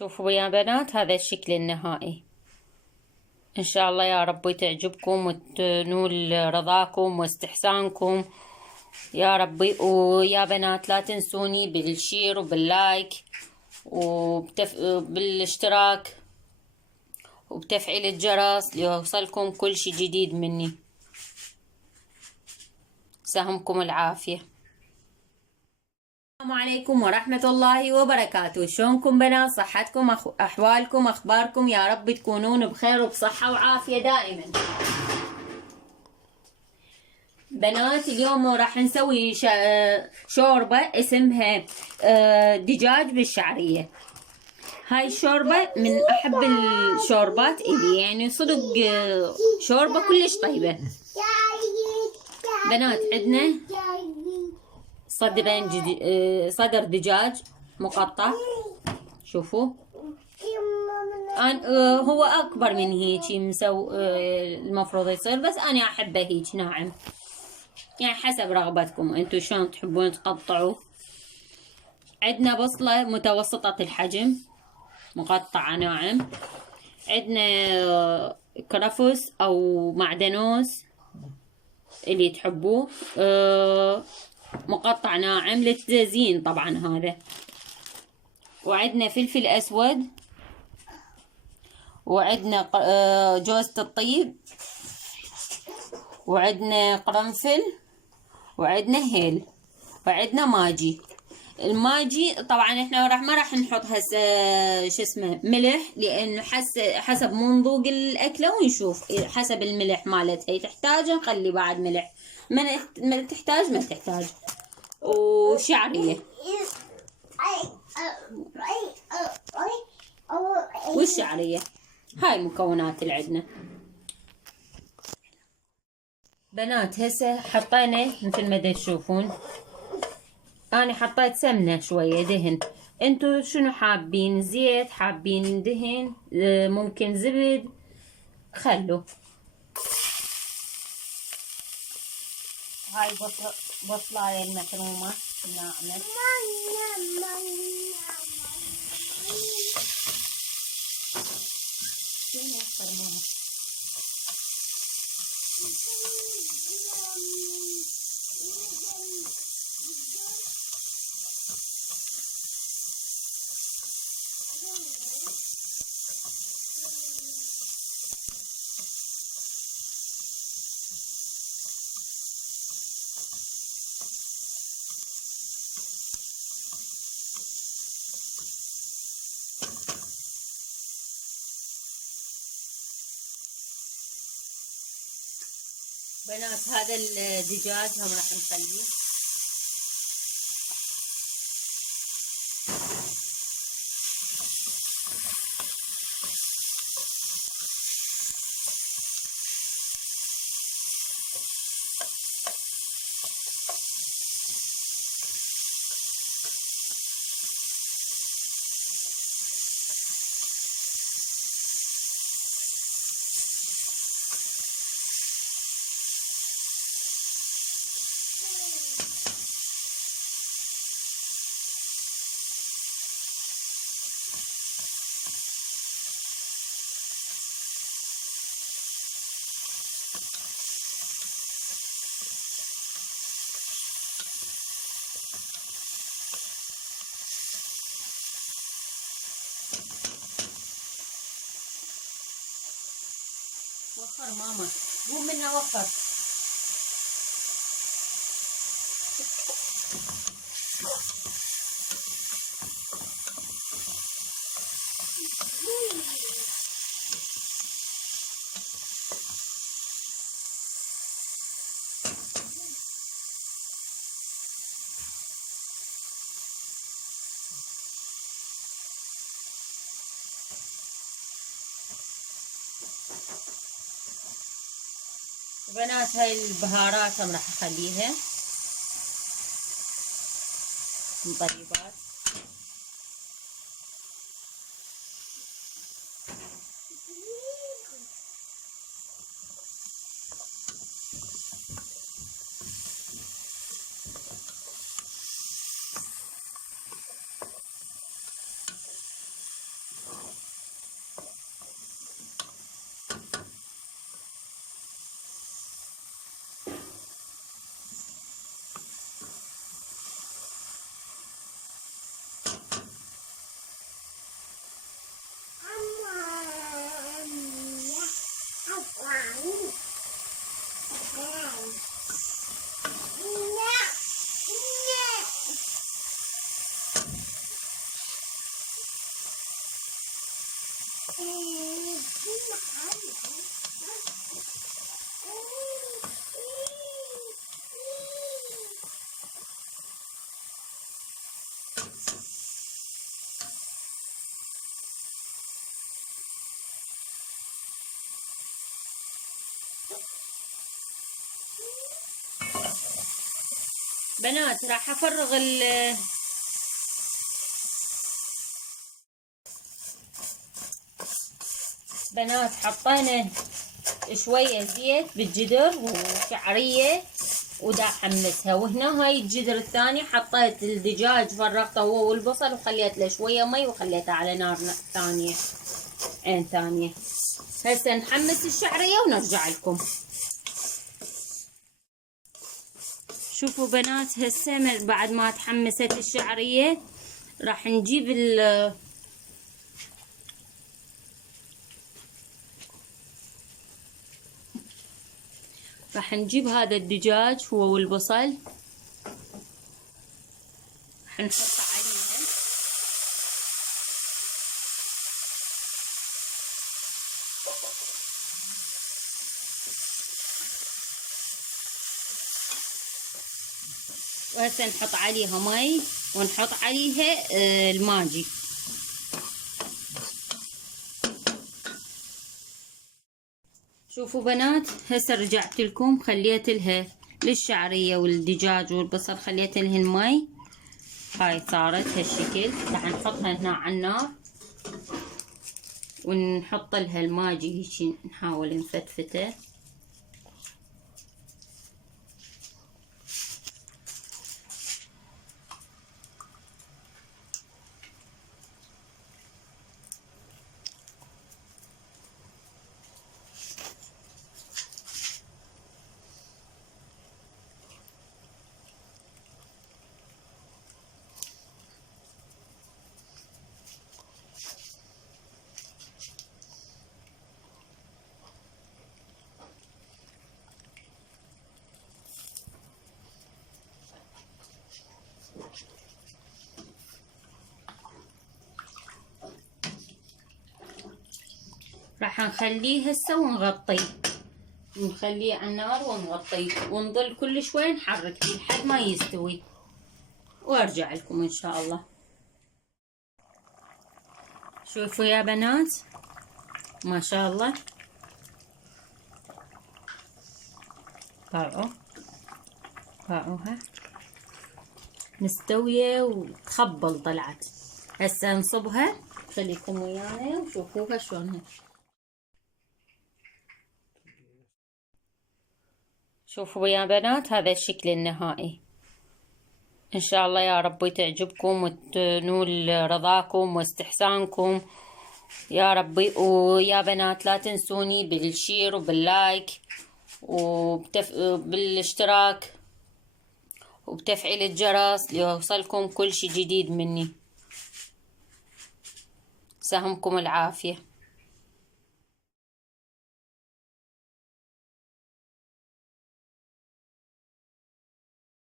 شوفوا يا بنات، هذا الشكل النهائي. إن شاء الله يا رب تعجبكم وتنول رضاكم واستحسانكم يا ربي. ويا بنات لا تنسوني بالشير وباللايك وبالاشتراك وبتفعيل الجرس ليوصلكم كل شي جديد مني. سهمكم العافية. السلام عليكم ورحمة الله وبركاته. شلونكم بنات؟ صحتكم، أحوالكم، أخباركم؟ يا رب تكونون بخير وبصحة وعافية دائما. بنات اليوم راح نسوي شوربة اسمها دجاج بالشعرية. هاي الشوربة من أحب الشوربات إلي، يعني صدق شوربة كلش طيبة. بنات عندنا صدر دجاج مقطع. شوفوا هو أكبر من هيك المفروض يصير، بس أنا أحبه هيك ناعم، يعني حسب رغبتكم انتو شلون تحبون تقطعوا. عندنا بصلة متوسطة الحجم مقطعة ناعم. عندنا كرفس او معدنوس اللي تحبوه مقطع ناعم للتزيين طبعا هذا. وعندنا فلفل اسود، وعندنا جوزة الطيب، وعندنا قرنفل، وعندنا هيل، وعندنا ماجي. الماجي طبعا احنا ما راح نحط هسه شو اسمه ملح، لانه حسب منذوق الاكله ونشوف حسب الملح مالتها تحتاج نخلي بعد ملح، ما تحتاج ما تحتاج. وشعريه والشعريه. هاي المكونات اللي عندنا. بنات هسه حطينا مثل ما تشوفون، أنا حطيت سمنة شوية دهن. انتو شنو حابين؟ زيت، حابين دهن، ممكن زبد، خلوا. هاي بصلاية المفرومة ناعمة. بنات هذا الدجاج هم راح نخليه. وخر ماما، قوم منا وخر. بنات هاي البهارات هم راح اخليها مطيبات. بنات راح افرغ بنات حطينا شوية زيت بالجدر وشعرية ودا حمسها. وهنا هاي الجدر الثاني حطيت الدجاج فرغته هو والبصل وخليت له شوية مي وخليته على نار ثانية عين ثانية. هسه نحمس الشعرية ونرجع لكم. شوفوا بنات هسه بعد ما تحمست الشعرية راح نجيب راح نجيب هذا الدجاج هو والبصل راح نحطه عليها. وهسه نحط عليها مي ونحط عليها الماجي. شوفوا بنات هسه رجعت لكم خليت لها للشعرية والدجاج والبصل خليت لها المي. هاي صارت هالشكل. راح نحطها هنا على النار ونحط لها الماجي هيك نحاول نفتفته. راح نخليه هسه ونغطيه، نخليه على النار ونغطيه ونظل كل شوي نحرك فيه لحد ما يستوي وارجع لكم ان شاء الله. شوفوا يا بنات ما شاء الله طلعوها مستوية وتخبل طلعت. هسه نصبها خليكم ويانا وشوفوها شلونها. شوفوا يا بنات هذا الشكل النهائي. ان شاء الله يا رب تعجبكم وتنول رضاكم واستحسانكم يا ربي. ويا بنات لا تنسوني بالشير وباللايك وبالاشتراك وبتفعيل الجرس ليوصلكم كل شي جديد مني. سهمكم العافية.